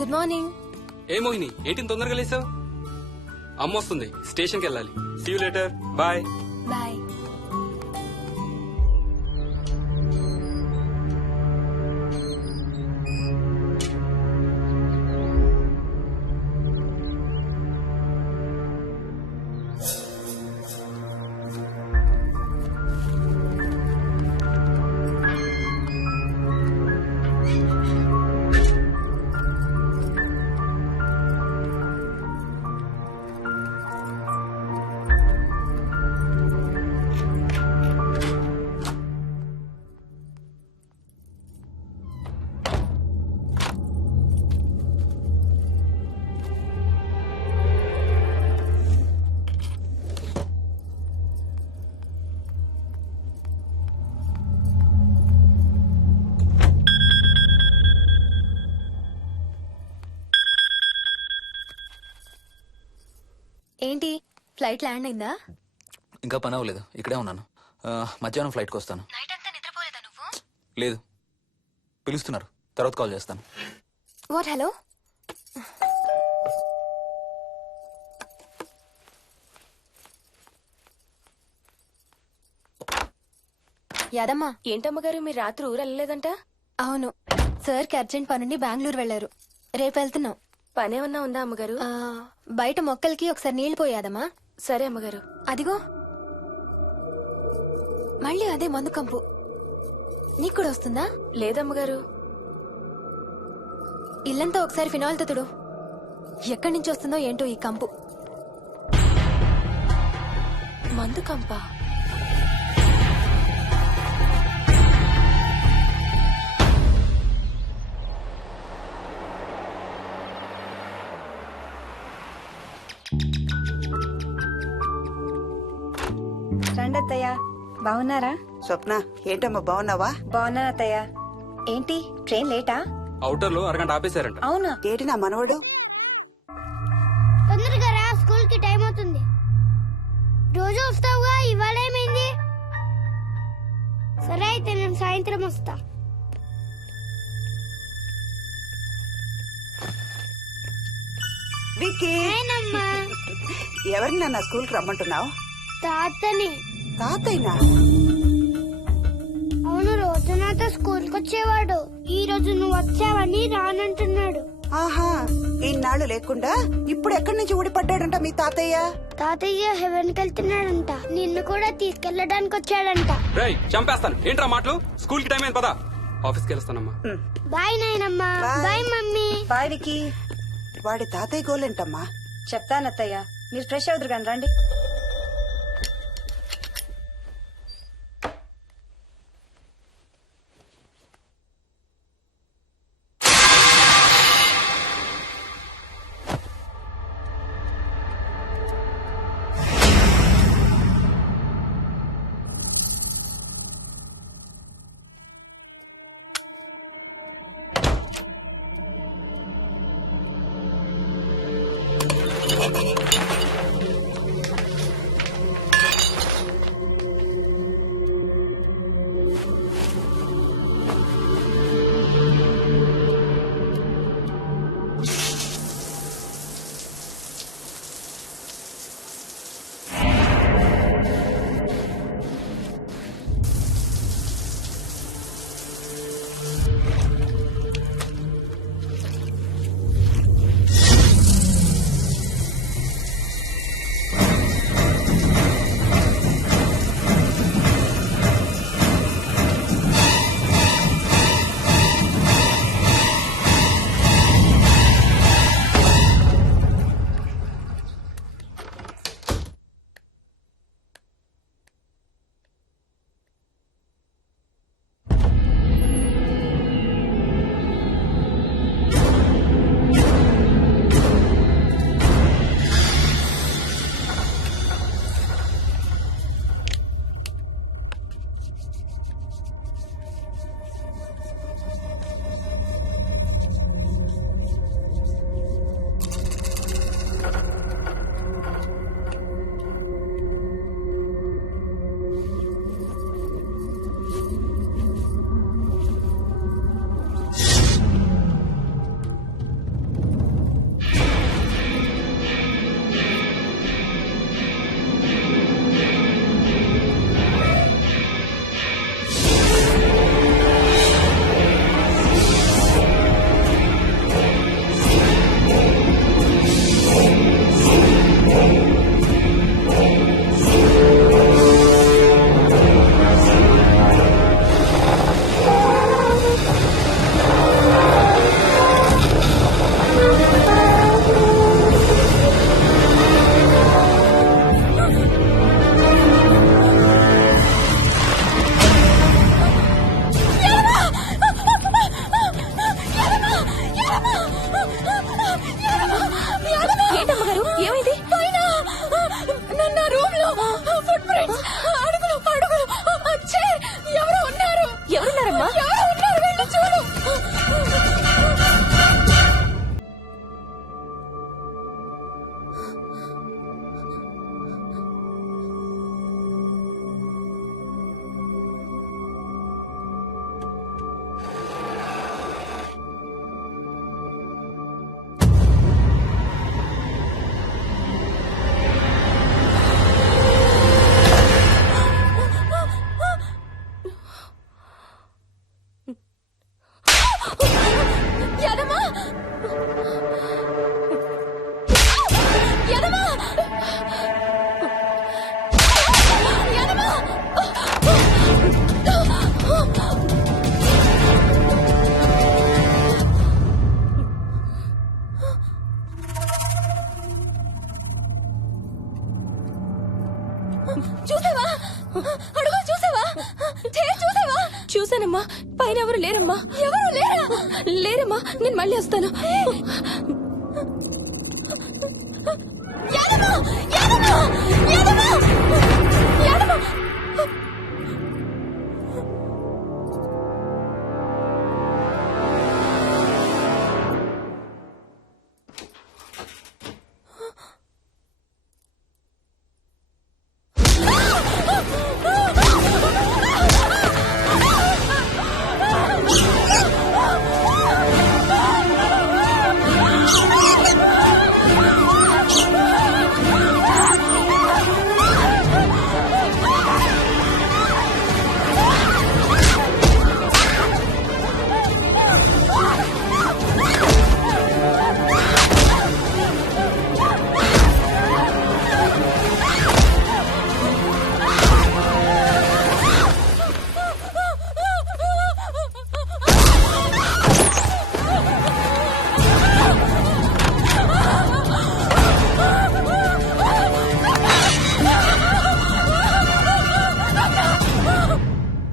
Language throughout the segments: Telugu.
Good morning. ఏ మోహిని ఏంటి తొందరగా లేసావు? అమ్మ వస్తుంది, స్టేషన్కి వెళ్ళాలి. See you later, bye. Bye. ఏంటి ఫ్లైట్ ల్యాండ్ అయిందా? ఇంకా పని అవ్వలేదు, ఇక్కడే ఉన్నాను. మధ్యాహ్నం ఫ్లైట్కి వస్తాను. నైట్ అంతా నిద్రపోలేదా నువ్వు? లేదు, పిలుస్తున్నారు, తర్వాత కాల్ చేస్తాను. వాట్? హలో. యాదమ్మా. ఏంటమ్మగారు మీరు రాత్రి ఊరు వెళ్ళలేదంట? అవును, సార్కి అర్జెంట్ పనుండి బెంగళూరు వెళ్లారు. రేపు వెళ్తున్నాం. పనేమన్నా ఉందా అమ్మగారు? బయట మొక్కలకి ఒకసారి నీళ్లు పోయాదమ్మా. సరే అమ్మగారు. అదిగో మళ్ళీ అదే మందు కంపు. నీకు కూడా వస్తుందా? లేదమ్మగారు. ఇల్లంతా ఒకసారి ఫినాయిల్తో తుడు. ఎక్కడి నుంచి వస్తుందో ఏంటో ఈ కంపు. మందు కంపా? రండి అత్తయ్య, బాగున్నారా? స్వప్న, ఏంటమ్మా బాగున్నావా? బాగున్నాను అత్తయ్య. ఏంటి ట్రైన్ లేటా? అవుటర్ లో అరగంట ఆపేశారంట. అవునా? ఏంటి నా మనవడు? తొందరగా రా, స్కూల్ కి టైం అవుతుంది. రోజు వస్తావుగా, ఇవాళ ఏమైంది? సరే అయితే నేను సాయంత్రం వస్తా. విక్కీ, నేనమ్మా. ఎవరిని నన్ను స్కూల్ కి రమ్మంటున్నావు? తాతని. తాతయ్యనా? అవును, రోజు నాతో స్కూల్ కి వచ్చేవాడు. ఈ రోజు నువ్వు వచ్చావని రానంటున్నాడు. ఆహా, ఇన్నాళ్ళు లేకుండా ఇప్పుడు ఎక్కడి నుంచి ఊడిపడ్డాడంట మీ తాతయ్య? తాతయ్య హెవెన్ కి వెళ్తున్నాడంట. నిన్ను కూడా తీసుకెళ్లడానికి వచ్చాడంట. రేయ్ చంపేస్తాను, ఏంట్రా మాటలు? స్కూల్ కి టైం అయింది, పదా. ఆఫీస్కి వెళ్ళొస్తానమ్మా. బాయ్ నాయనమ్మా. Bye. Bye mummy. Bye Vicky. వాడి తాతయ్య గోలేంటమ్మా? చెప్తాను అత్తయ్య, మీరు ఫ్రెష్ అవుతురు కానీ రండి. అడుగు చూసావా చూసావా? చూసానమ్మా. పైన ఎవరు లేరమ్మా. ఎవరు లేరమ్మా. నేను మళ్ళీ వస్తాను. యాదమ్మ! యాదమ్మ! యాదమ్మ! యాదమ్మ!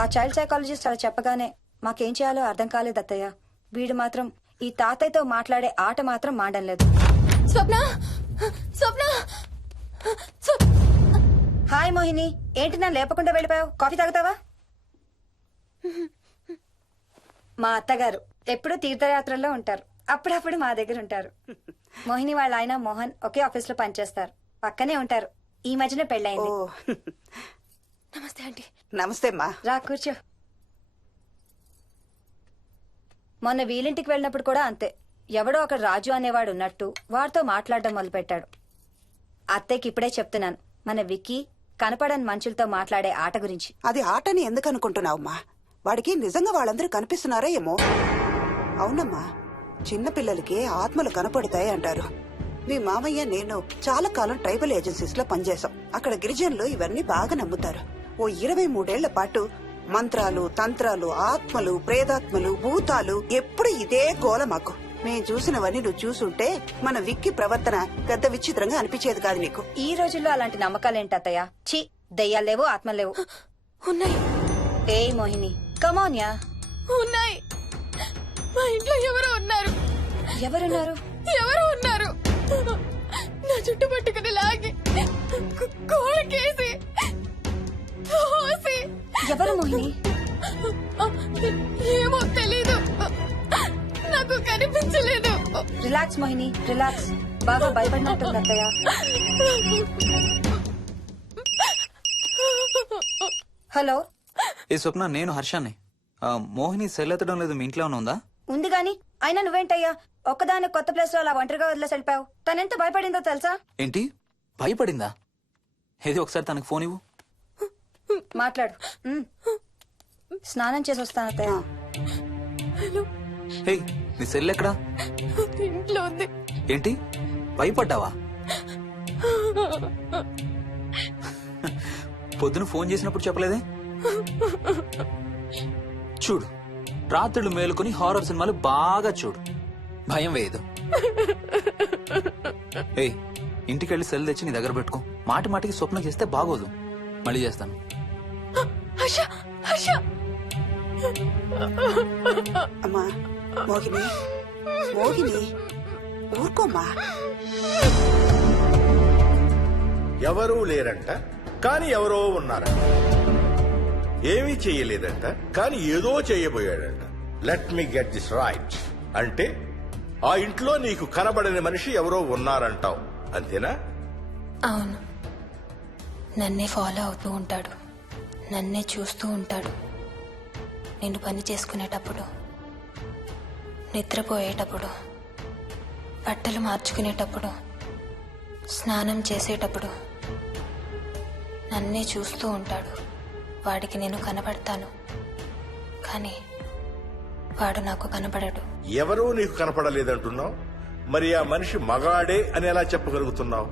ఆ చైల్డ్ సైకాలజిస్ట్ అలా చెప్పగానే మాకేం చేయాలో అర్థం కాలేదు అత్తయ్య. వీడు మాత్రం ఈ తాతయ్యతో మాట్లాడే ఆట మాత్రం మాడం లేదు. స్వప్న! స్వప్న! హాయ్ మోహిని, ఏంటి నన్ను లేపకుండా వెళ్ళిపోయావు? కాఫీ తాగుతావా? మా అత్తగారు ఎప్పుడు తీర్థయాత్రల్లో ఉంటారు, అప్పుడప్పుడు మా దగ్గర ఉంటారు. మోహిని వాళ్ళ ఆయన మోహన్ ఒకే ఆఫీస్ లో పనిచేస్తారు, పక్కనే ఉంటారు. ఈ మధ్యన ఓ పెళ్ళైంది. నమస్తే ఆంటీ. నమస్తే అమ్మా. రా కూర్చో. మొన్న వీలింటికి వెళ్ళినప్పుడు కూడా అంతే. ఎవడో ఒక రాజు అనేవాడు ఉన్నట్టు వాడితో మాట్లాడడం మొదలుపెట్టాడు. అత్తయ్యకి ఇప్పుడే చెప్తున్నాను, మన విక్కీ కనపడని మనుషులతో మాట్లాడే ఆట గురించి. అది ఆటని ఎందుకు అనుకుంటున్నావమ్మా? వాడికి నిజంగా వాళ్ళందరూ కనిపిస్తున్నారా ఏమో. అవునమ్మా, చిన్నపిల్లలకి ఆత్మలు కనపడతాయి అంటారు. మీ మామయ్య నేను చాలా కాలం ట్రైబల్ ఏజెన్సీస్ లో పనిచేశాం. అక్కడ గిరిజనులు ఇవన్నీ బాగా నమ్ముతారు. ఓ 23 ఏళ్ల పాటు మంత్రాలు, తంత్రాలు, ఆత్మలు, ప్రేతాత్మలు, భూతాలు, ఎప్పుడు ఇదే గోల మాకు. మేం చూసినవన్నీ నువ్వు చూసుంటే మన విక్కి ప్రవర్తన పెద్ద విచిత్రంగా అనిపించేది కాదు నీకు. ఈ రోజుల్లో అలాంటి నమ్మకాలేంటి అత్తయ్య? ఛీ, దెయ్యాలేవు, ఆత్మలేవు. ఉన్నాయి. ఏయ్ మోహిని, కమోన్యా. ఉన్నాయి. మా ఇంట్లో ఎవరో ఉన్నారు. ఎవరున్నారు? ఎవరో ఉన్నారు. నా చుట్టు పట్టుకుని లాగి కోళ్ళకేసి తోసి. ఎవరు మోహిని? ఏమో తెలీదు, నాకు కనిపించలేదు. Relax Mohini, relax. బాగా భయపడినట్టుంది అత్తయ్య. హలో. ఏ స్వప్న, నేను హర్షాన్ని. మోహిని సెల్ ఎత్తడం లేదు, మీ ఇంట్లో ఉందా? ఉంది గాని అయినా నువ్వేంటయ్యా ఒక్కదాని కొత్త ప్లేస్ లో అలా ఒంటరిగా వదిలేసి వెళ్ళిపోయావు? తనెంత భయపడిందో తెలుసా? ఏంటి, భయపడిందా? ఏది ఒకసారి తనకు ఫోన్ ఇవ్వు. మాట్లాడు. స్నానం చేసి వస్తాను అత్తయ్య. హే, నీ సెల్ ఎక్కడా? ఇంట్లో ఉంది. ఏంటి, భయపడ్డావా? పొద్దున ఫోన్ చేసినప్పుడు చెప్పలేదే? చూడు, రాత్రులు మేలుకొని హారర్ సినిమాలు బాగా చూడు, భయం వేయదు. ఏయ్, ఇంటికెళ్ళి సెల్ తెచ్చి నీ దగ్గర పెట్టుకో. మాటి మాటికి స్వప్నం చేస్తే బాగోదు. మళ్ళీ చేస్తాను. హర్ష, హర్ష. అమ్మా మోహిని, మోహిని ఊరుకోమ్మా. ఎవరూ లేరంట, కానీ ఎవరో ఉన్నారంట. ఏమీ చెయ్యలేదంట, కానీ ఏదో చెయ్యబోయాడంట. Let me get this right. అంటే ఆ ఇంట్లో నీకు కనబడని మనిషి ఎవరో ఉన్నారంటావు, అంతేనా? అవును, నన్నే ఫాలో అవుతూ ఉంటాడు, నన్నే చూస్తూ ఉంటాడు. నేను పని చేసుకునేటప్పుడు, నిద్రపోయేటప్పుడు, బట్టలు మార్చుకునేటప్పుడు, స్నానం చేసేటప్పుడు నన్నే చూస్తూ ఉంటాడు. వాడికి నేను కనపడతాను, కానీ వాడు నాకు కనపడడు. ఎవరూ నీకు కనపడలేదంటున్నావు, మరి ఆ మనిషి మగాడే అని ఎలా చెప్పగలుగుతున్నావు?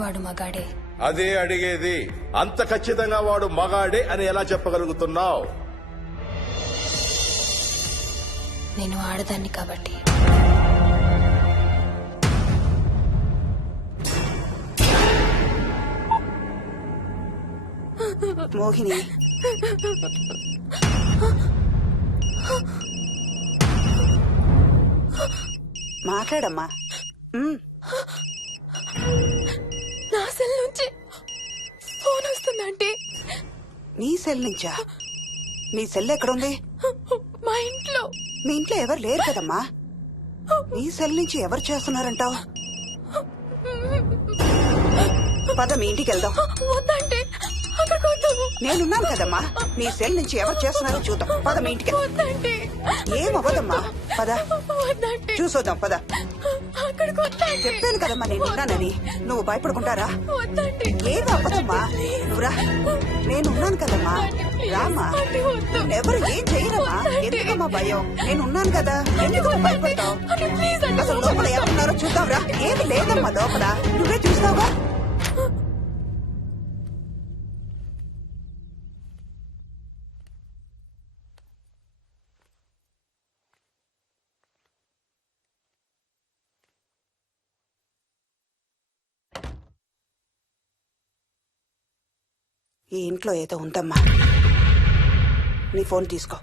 వాడు మగాడే. అదే అడిగేది, అంత ఖచ్చితంగా వాడు మగాడే అని ఎలా చెప్పగలుగుతున్నావు? నేను ఆడదాన్ని కాబట్టి. మోహిని మాట్లాడమ్మా. నా సెల్ నుంచి ఫోన్ వస్తుందంటే నీ సెల్ నుంచా? నీ సెల్ ఎక్కడుంది? మా ఇంట్లో. మీ ఇంట్లో ఎవరు లేరు కదమ్మా. నీ సెల్ నుంచి ఎవరు చేస్తున్నారంటావు? పద మీ ఇంటికి వెళ్దాం. వద్దంటే అక్కడికి వద్దు. నేనున్నాను కదమ్మా. నీ సెల్ నుంచి ఎవరు చేస్తున్నారో చూద్దాం. పద మీ ఇంటికి. వద్దంటే ఏమవ్వదమ్మా, పద వద్దంటే చూసొద్దాం. పద. అక్కడికి వద్దంటే. చెప్పాను కదమ్మా నేనున్నానని. నువ్వు భయపడుకుంటారా? వద్దంటే. ఏం అవ్వదమ్మా, నువ్వురా. నేనున్నాను కదమ్మా, రామా. ఎవరు ఏం చేయరమ్మా. ఎందుకమ్మా భయం? నేనున్నాను కదా, ఎందుకు భయపడతావు? అసలు లోపల ఎవరున్నారో చూద్దాంరా. ఏమి లేదమ్మా లోపల, నువ్వే చూస్తావా? ఈ ఇంట్లో ఏదో ఉందమ్మా. నీ ఫోన్ తీసుకో.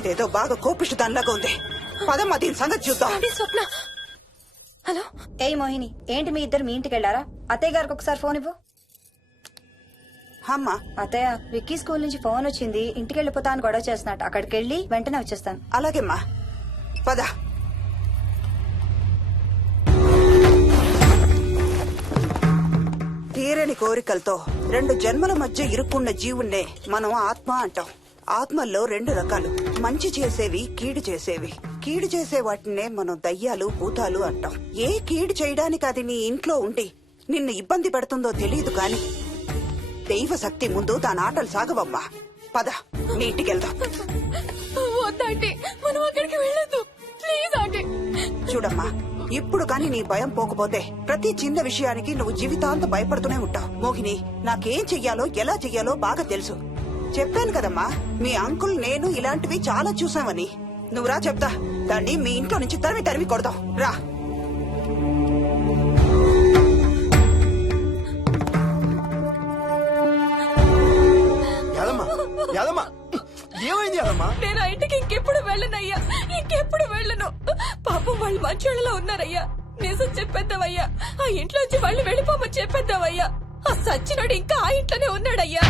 ఇదేదో బాగా కోపిష్టి దానిలాగా ఉంది. పదమ్మా దీని సంగతి చూద్దాం. స్వప్న. హలో. ఏయ్ మోహిని, ఏంటి మీ ఇద్దరు మీ ఇంటికి వెళ్ళారా? అత్తయ్య గారికి ఒకసారి ఫోన్ ఇవ్వు. అమ్మా. అత్తయ్య, విక్కీ స్కూల్ నుంచి ఫోన్ వచ్చింది, ఇంటికి వెళ్ళిపోతా అని గొడవ చేస్తున్నట్టు. అక్కడికి వెళ్ళి వెంటనే వచ్చేస్తాను. అలాగేమ్మా, పద. తీరని కోరికలతో 2 జన్మల మధ్య ఇరుక్కున్న జీవుణ్ణే మనం ఆత్మ అంటాం. ఆత్మల్లో 2 రకాలు, మంచి చేసేవి, కీడు చేసేవి. కీడు చేసే వాటినే మనం దయ్యాలు, భూతాలు అంటాం. ఏ కీడు చేయడానికి అది నీ ఇంట్లో ఉండి నిన్ను ఇబ్బంది పెడుతుందో తెలియదు కాని దైవ శక్తి ముందు దాని ఆటలు సాగవమ్మా. పద నీ ఇంటికి వెళ్దాం. వద్దంటే మనం అక్కడికి వెళ్ళొద్దు ప్లీజ్ అంటే. చూడమ్మా, ఇప్పుడు కాని నీ భయం పోకపోతే ప్రతి చిన్న విషయానికి నువ్వు జీవితాంతం భయపడుతూనే ఉంటావు. మోహిని, నాకేం చెయ్యాలో ఎలా చెయ్యాలో బాగా తెలుసు. చెప్పాను కదమ్మా, మీ అంకుల్ నేను ఇలాంటివి చాలా చూసామని. నువ్వు రా చెప్తా. దాన్ని మీ ఇంట్లో నుంచి తరిమి కొడదాం. రా. ఏమైంది యాదమ్మా? నేను ఆ ఇంటికి ఇంకెప్పుడు వెళ్ళనయ్యా, ఇంకెప్పుడు వెళ్ళను. పాపం వాళ్ళు మంచోళ్ళలో ఉన్నారయ్యా. నిజం చెప్పేద్దామయ్యా, ఆ ఇంట్లోంచి వాళ్ళు వెళ్ళిపోమని చెప్పేద్దామయ్యా. ఆ సచ్చినోడు ఇంకా ఆ ఇంట్లోనే ఉన్నాడయ్యా.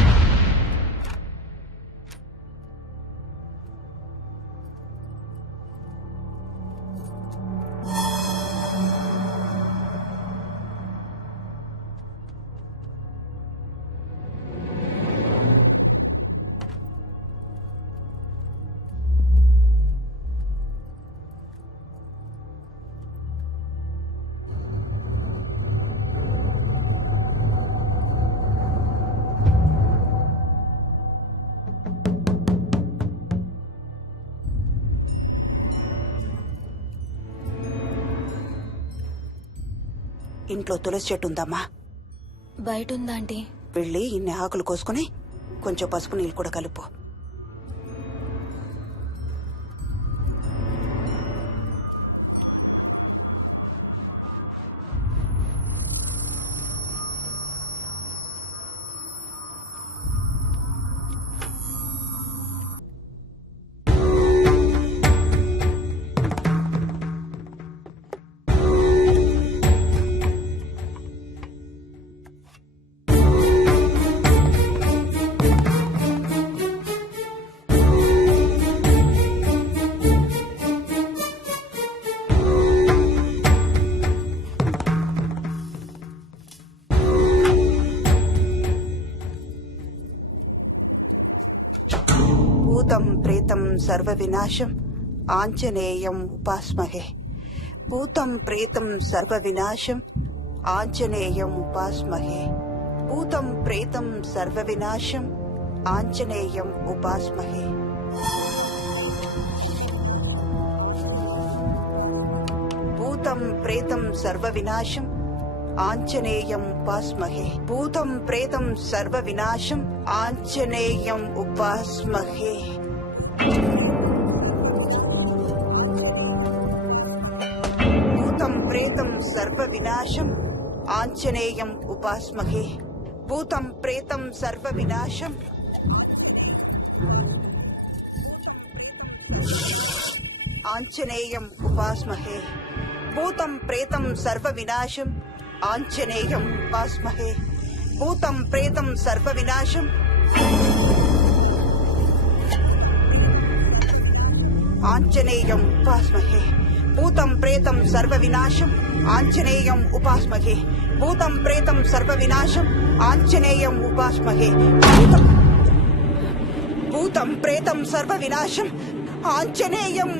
ఇంట్లో తులసి చెట్టు ఉందమ్మా. బయట ఉందా ఆంటీ? వెళ్ళి ఇన్ని ఆకులు కోసుకుని కొంచెం పసుపు నీళ్ళు కూడా కలుపు. భూతం ప్రేతం సర్వ వినాశం ఆంజనేయం ఉపాస్మహే. భూతం ప్రేతం సర్వ వినాశం ఆంజనేయం ఉపాస్మహే భూతం ప్రేతం సర్వ వినాశం ఆంజనేయం ఉపాస్మహే భూతం ప్రేతం సర్వ వినాశం ఆంజనేయం ఉపాస్మహే భూతం ప్రేతం సర్వ వినాశం ఆంజనేయం ఉపాస్మహే భూతం ప్రేతం సర్వ వినాశం ఆంజనేయం ఉపాస్మహే భూతం ప్రేతం సర్వ వినాశం ఆంజనేయం ఉపాస్మహే భూతం ప్రేతం సర్వ వినాశం ఆంజనేయం ఉపాస్మహే భూతం ప్రేతం సర్వ వినాశం ఆంజనేయం ఉపాస్మహే భూతం ప్రేతం సర్వ వినాశం ఆంజనేయం ఉపాస్మహే భూతం ప్రేతం సర్వ వినాశం ఆంజనేయం ఉపాస్మహే భూతం ప్రేతం సర్వ వినాశం ఆంజనేయం